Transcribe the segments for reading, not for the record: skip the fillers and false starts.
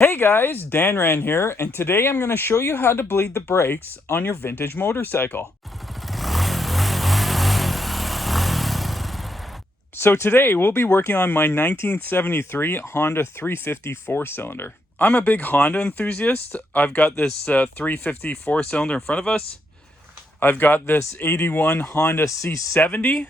Hey guys, Dan Ran here, and today I'm going to show you how to bleed the brakes on your vintage motorcycle. So today we'll be working on my 1973 Honda 350 4-cylinder. I'm a big Honda enthusiast. I've got this 350 4-cylinder in front of us. I've got this 81 Honda C70,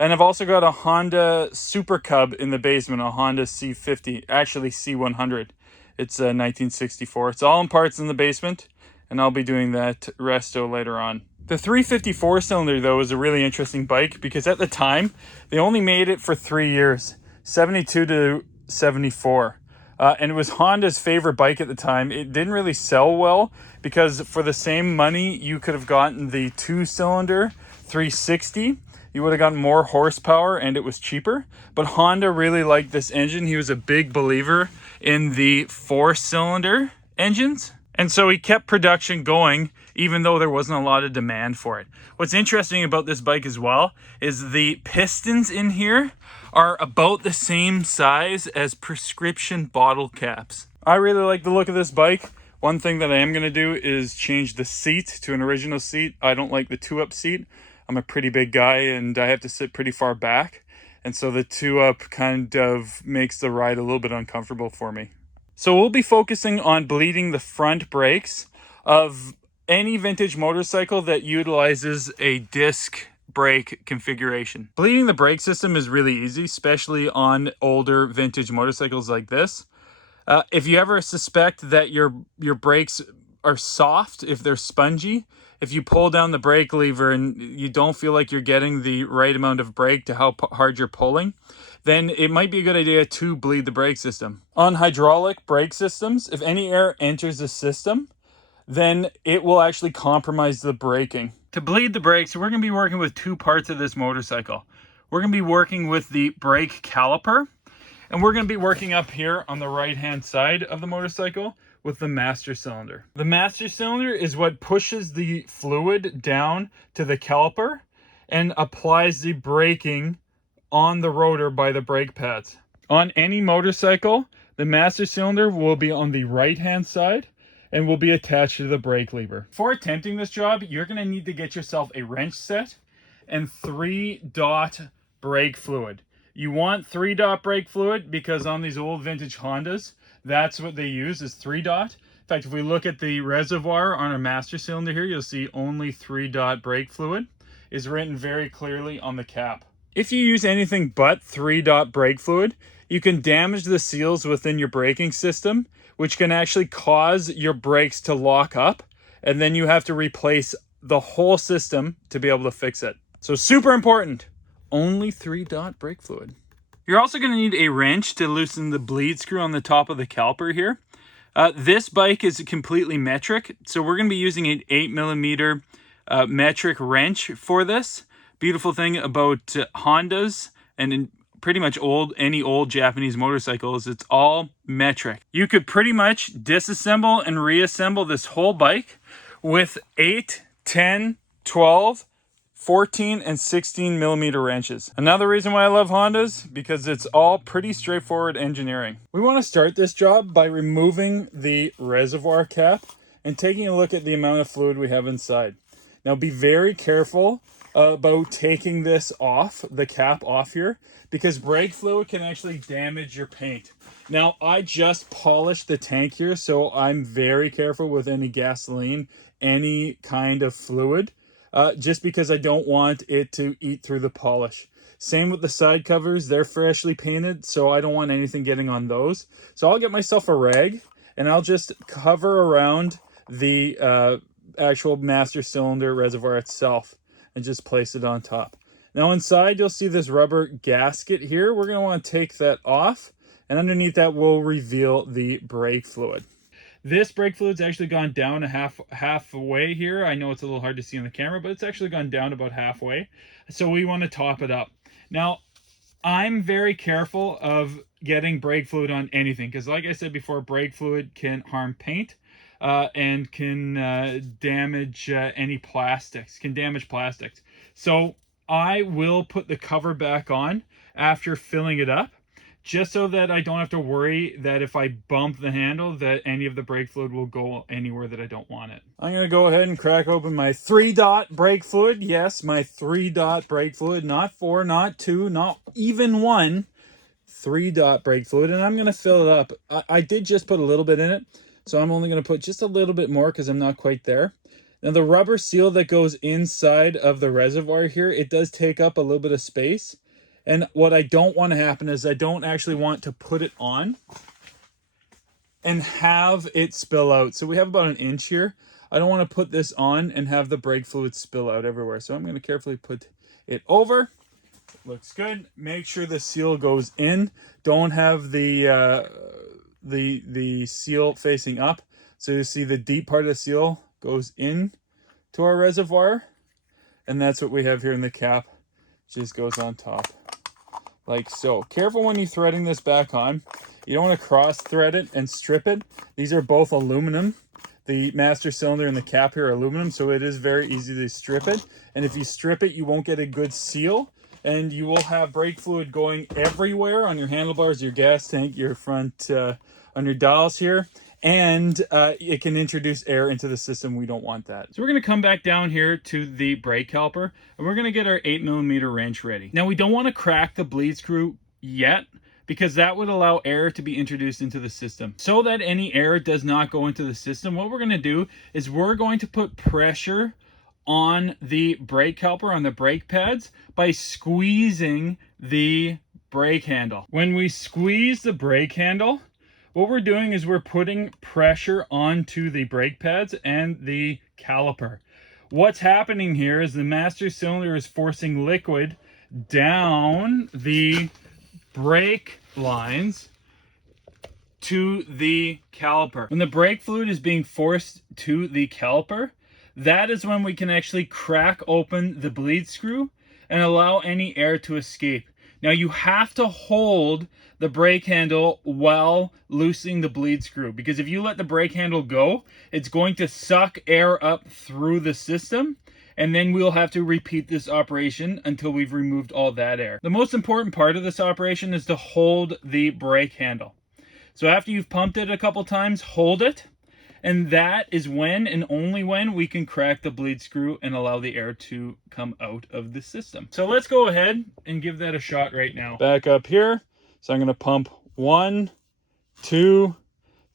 and I've also got a Honda Super Cub in the basement, a Honda C50, actually C100. It's a 1964. It's all in parts in the basement, and I'll be doing that resto later on. The 354 cylinder, though, is a really interesting bike because at the time, they only made it for 3 years, 72 to 74. And it was Honda's favorite bike at the time. It didn't really sell well because for the same money, you could have gotten the 2-cylinder 360. You would have gotten more horsepower and it was cheaper. But Honda really liked this engine. He was a big believer in the 4-cylinder engines. And so he kept production going even though there wasn't a lot of demand for it. What's interesting about this bike as well is the pistons in here are about the same size as prescription bottle caps. I really like the look of this bike. One thing that I am going to do is change the seat to an original seat. I don't like the 2-up seat. I'm a pretty big guy and I have to sit pretty far back. And so the 2-up kind of makes the ride a little bit uncomfortable for me. So we'll be focusing on bleeding the front brakes of any vintage motorcycle that utilizes a disc brake configuration. Bleeding the brake system is really easy, especially on older vintage motorcycles like this. If you ever suspect that your brakes are soft, if they're spongy, if you pull down the brake lever and you don't feel like you're getting the right amount of brake to how hard you're pulling, then it might be a good idea to bleed the brake system. On hydraulic brake systems, if any air enters the system, then it will actually compromise the braking. To bleed the brakes, we're going to be working with two parts of this motorcycle. We're going to be working with the brake caliper, and we're going to be working up here on the right-hand side of the motorcycle with the master cylinder. The master cylinder is what pushes the fluid down to the caliper and applies the braking on the rotor by the brake pads. On any motorcycle, the master cylinder will be on the right-hand side and will be attached to the brake lever. For attempting this job, you're going to need to get yourself a wrench set and 3-dot brake fluid. You want 3-dot brake fluid because on these old vintage Hondas, that's what they use is 3-dot. In fact, if we look at the reservoir on our master cylinder here, you'll see only 3-dot brake fluid is written very clearly on the cap. If you use anything but 3-dot brake fluid, you can damage the seals within your braking system, which can actually cause your brakes to lock up, and then you have to replace the whole system to be able to fix it. So super important, only 3-dot brake fluid. You're also going to need a wrench to loosen the bleed screw on the top of the caliper here. This bike is completely metric, so we're going to be using an 8mm metric wrench for this. Beautiful thing about Hondas and in pretty much any old Japanese motorcycles, it's all metric. You could pretty much disassemble and reassemble this whole bike with 8, 10, 12, 14 and 16mm wrenches. Another reason why I love Hondas, because it's all pretty straightforward engineering. We want to start this job by removing the reservoir cap and taking a look at the amount of fluid we have inside. Now be very careful about taking this off, the cap off here, because brake fluid can actually damage your paint. Now I just polished the tank here, so I'm very careful with any gasoline, any kind of fluid, just because I don't want it to eat through the polish. Same with the side covers, they're freshly painted, so I don't want anything getting on those. So I'll get myself a rag and I'll just cover around the actual master cylinder reservoir itself and just place it on top. Now inside you'll see this rubber gasket here. We're going to want to take that off, and underneath that will reveal the brake fluid. This brake fluid's actually gone down halfway here. I know it's a little hard to see on the camera, but it's actually gone down about halfway. So we want to top it up. Now I'm very careful of getting brake fluid on anything because, like I said before, brake fluid can harm paint. And can damage any plastics, can damage plastics. So I will put the cover back on after filling it up just so that I don't have to worry that if I bump the handle that any of the brake fluid will go anywhere that I don't want it. I'm going to go ahead and crack open my 3-dot brake fluid. Yes, my 3-dot brake fluid, not 4, not 2, not even 1. 3-dot brake fluid, and I'm going to fill it up. I did just put a little bit in it, so I'm only going to put just a little bit more because I'm not quite there. Now the rubber seal that goes inside of the reservoir here, it does take up a little bit of space. And what I don't want to happen is I don't actually want to put it on and have it spill out. So we have about an inch here. I don't want to put this on and have the brake fluid spill out everywhere. So I'm going to carefully put it over. Looks good. Make sure the seal goes in. Don't have the seal facing up. So you see the deep part of the seal goes in to our reservoir. And that's what we have here in the cap. Just goes on top. Like so. Careful when you're threading this back on. You don't want to cross thread it and strip it. These are both aluminum. The master cylinder and the cap here are aluminum, so it is very easy to strip it. And if you strip it, you won't get a good seal. And you will have brake fluid going everywhere on your handlebars, your gas tank, your front, on your dials here. And it can introduce air into the system. We don't want that. So we're going to come back down here to the brake caliper, and we're going to get our 8mm wrench ready. Now we don't want to crack the bleed screw yet, because that would allow air to be introduced into the system. So that any air does not go into the system, what we're going to do is we're going to put pressure on the brake caliper, on the brake pads, by squeezing the brake handle. When we squeeze the brake handle, what we're doing is we're putting pressure onto the brake pads and the caliper. What's happening here is the master cylinder is forcing liquid down the brake lines to the caliper. When the brake fluid is being forced to the caliper, that is when we can actually crack open the bleed screw and allow any air to escape. Now you have to hold the brake handle while loosening the bleed screw, because if you let the brake handle go, it's going to suck air up through the system, and then we'll have to repeat this operation until we've removed all that air. The most important part of this operation is to hold the brake handle. So after you've pumped it a couple times, hold it. And that is when and only when we can crack the bleed screw and allow the air to come out of the system. So let's go ahead and give that a shot right now. Back up here. So I'm going to pump 1, 2,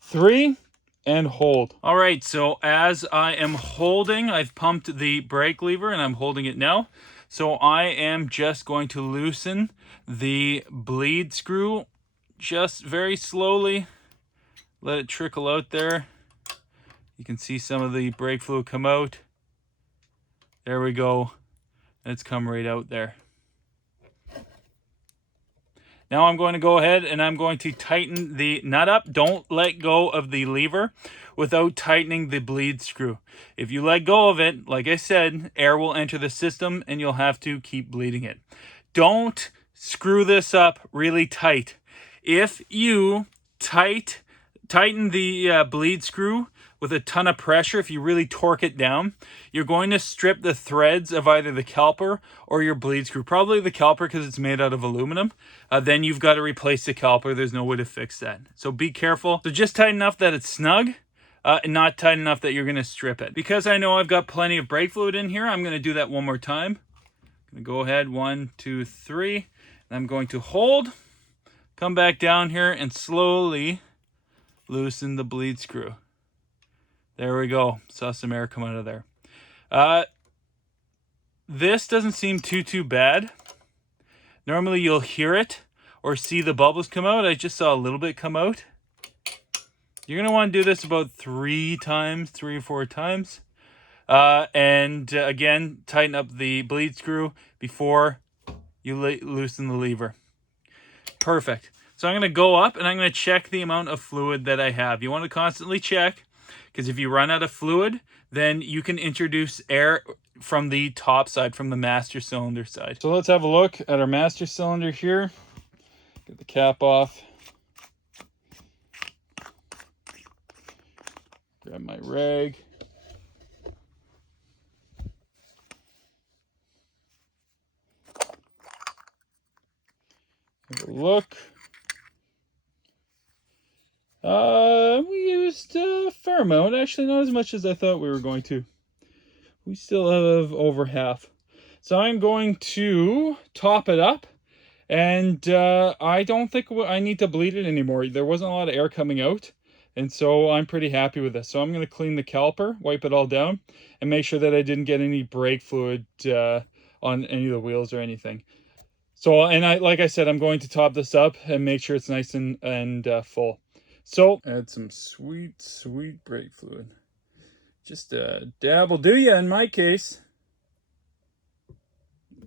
3, and hold. All right, so as I am holding, I've pumped the brake lever and I'm holding it now. So I am just going to loosen the bleed screw just very slowly. Let it trickle out there. You can see some of the brake fluid come out. There we go. It's come right out there. Now I'm going to go ahead and I'm going to tighten the nut up. Don't let go of the lever without tightening the bleed screw. If you let go of it, like I said, air will enter the system and you'll have to keep bleeding it. Don't screw this up really tight. If you tighten the bleed screw with a ton of pressure, if you really torque it down, you're going to strip the threads of either the caliper or your bleed screw. Probably the caliper because it's made out of aluminum. Then you've got to replace the caliper. There's no way to fix that. So be careful. So just tight enough that it's snug, and not tight enough that you're going to strip it. Because I know I've got plenty of brake fluid in here, I'm going to do that one more time. I'm going to go ahead, 1, 2, 3. And I'm going to hold, come back down here, and slowly loosen the bleed screw. There we go. Saw some air come out of there. This doesn't seem too bad. Normally you'll hear it or see the bubbles come out. I just saw a little bit come out. You're going to want to do this about 3 or 4 times. And again, tighten up the bleed screw before you loosen the lever. Perfect. So I'm going to go up and I'm going to check the amount of fluid that I have. You want to constantly check, because if you run out of fluid, then you can introduce air from the top side, from the master cylinder side. So let's have a look at our master cylinder here. Get the cap off. Grab my rag. Have a look. just a fair amount. Actually, not as much as I thought we were going to. We still have over half. So I'm going to top it up. And I don't think I need to bleed it anymore. There wasn't a lot of air coming out. And so I'm pretty happy with this. So I'm going to clean the caliper, wipe it all down, and make sure that I didn't get any brake fluid on any of the wheels or anything. So, and like I said, I'm going to top this up and make sure it's nice and full. So add some sweet, sweet brake fluid. Just a dab will do ya in my case.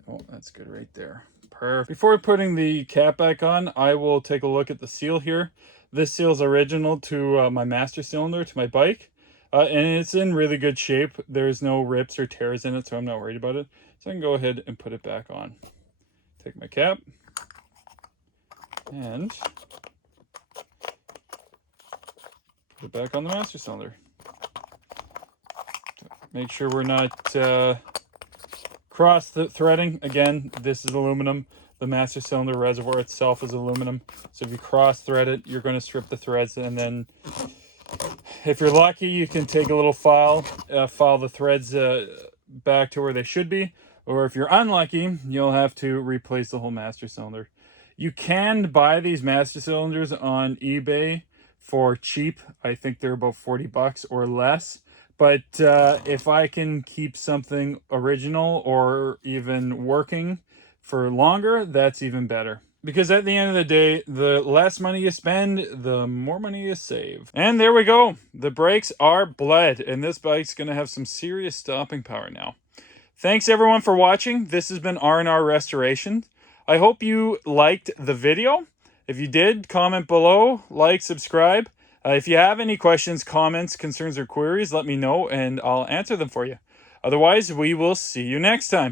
Oh, that's good right there. Perfect. Before putting the cap back on, I will take a look at the seal here. This seal is original to my master cylinder, to my bike. And it's in really good shape. There's no rips or tears in it, so I'm not worried about it. So I can go ahead and put it back on. Take my cap. And put it back on the master cylinder. Make sure we're not cross the threading. Again, this is aluminum. The master cylinder reservoir itself is aluminum. So if you cross thread it, you're going to strip the threads. And then if you're lucky, you can take a little file the threads back to where they should be. Or if you're unlucky, you'll have to replace the whole master cylinder. You can buy these master cylinders on eBay for cheap. I think they're about 40 bucks or less. But if I can keep something original or even working for longer, that's even better. Because at the end of the day, the less money you spend, the more money you save. And there we go. The brakes are bled, and this bike's going to have some serious stopping power now. Thanks everyone for watching. This has been R&R Restoration. I hope you liked the video. If you did, comment below, like, subscribe. If you have any questions, comments, concerns, or queries, let me know and I'll answer them for you. Otherwise, we will see you next time.